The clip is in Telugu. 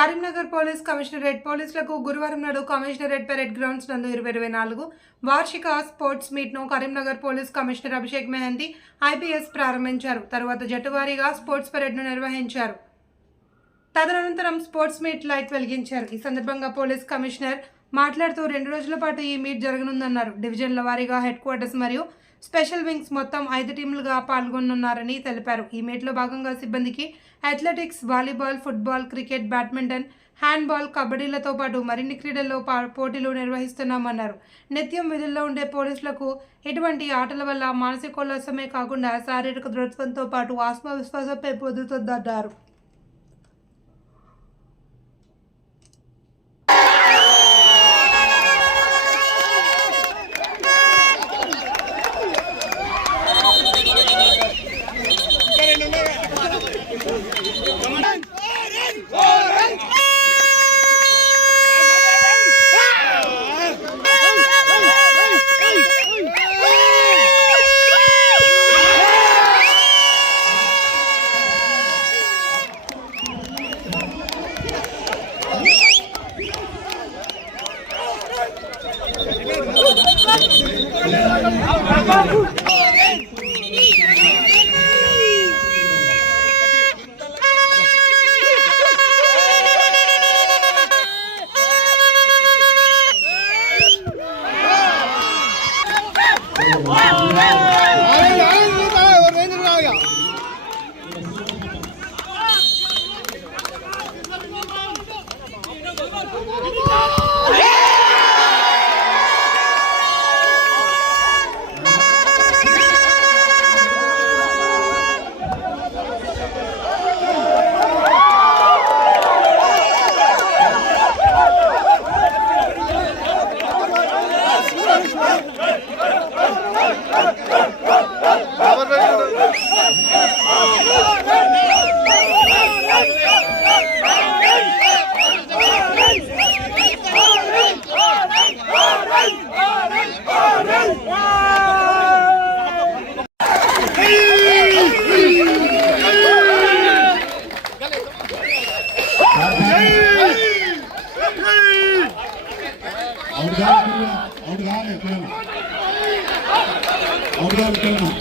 కరీంనగర్ పోలీస్ కమిషనరేట్ పోలీసులకు గురువారం నాడు కమిషనరేట్ పెరేడ్ గ్రౌండ్స్ నందు ఇరవై ఇరవై నాలుగు వార్షిక sports మీట్ను Karimnagar police commissioner Abhishek Mehandi IPS ప్రారంభించారు. తరువాత జట్టువారీగా స్పోర్ట్స్ పెరేడ్ను నిర్వహించారు. తదనంతరం స్పోర్ట్స్ మీట్ లైట్ వెలిగించారు. ఈ సందర్భంగా పోలీస్ కమిషనర్ మాట్లాడుతూ రెండు రోజుల పాటు ఈ మీట్ జరగనుందన్నారు. డివిజన్ల వారీగా హెడ్ క్వార్టర్స్ మరియు స్పెషల్ వింగ్స్ మొత్తం ఐదు టీంలుగా పాల్గొనున్నారని తెలిపారు. ఈ మీట్లో భాగంగా సిబ్బందికి athletics volleyball football cricket badminton handball కబడ్డీలతో పాటు మరిన్ని క్రీడల్లో పా- పోటీలు నిర్వహిస్తున్నామన్నారు. నిత్యం విధుల్లో ఉండే పోలీసులకు ఇటువంటి ఆటల వల్ల మానసికోల్లాసమే కాకుండా శారీరక దృఢత్వంతో పాటు ఆత్మవిశ్వాసం పెంపొందుతుందన్నారు Wow, wow, wow. కాదు ఎక్కడన్నా అవును కాదు ఎక్కడన్నా